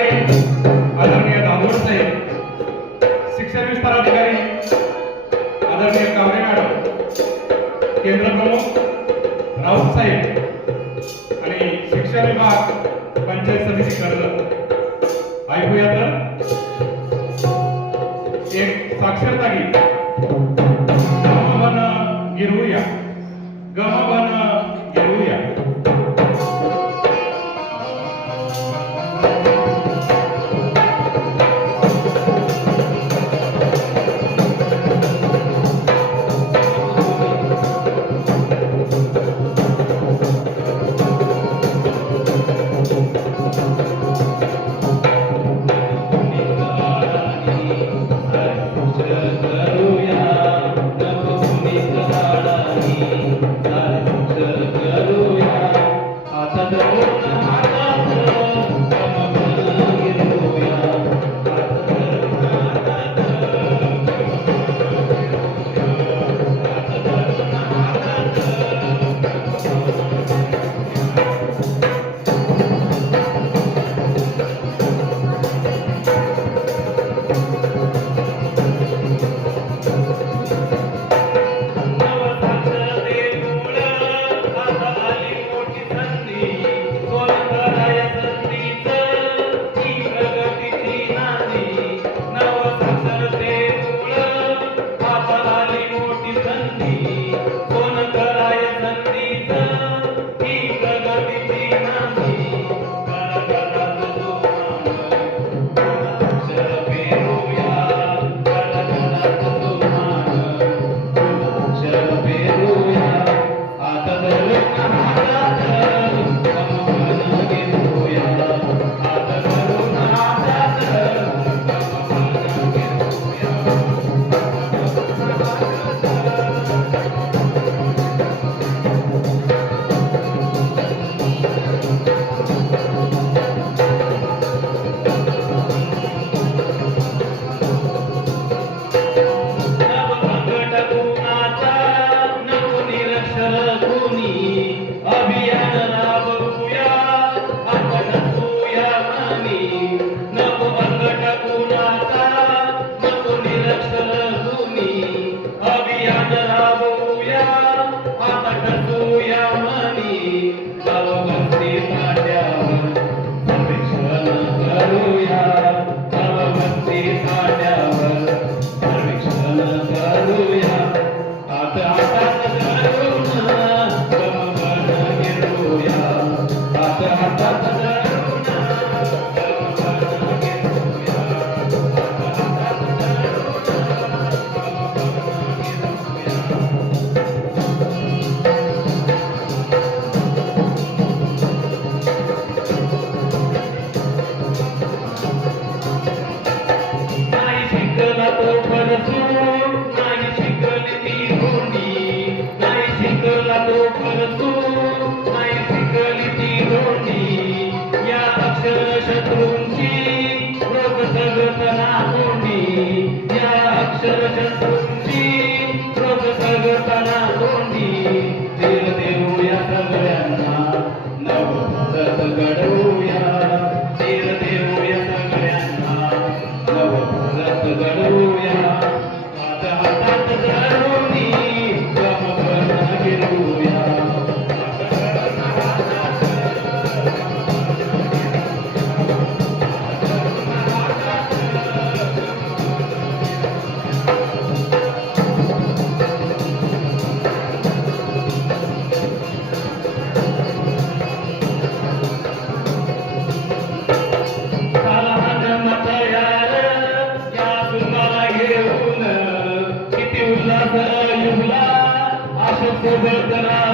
आदरणीय दामोर शिक्षण विस्तार अधिकारी आदरणीय कावरे मॅडम राऊत साहेब आणि शिक्षण विभाग पंचायत समिती कर्ज. ऐकूया तर. एक साक्षरता गीत. Bandanal.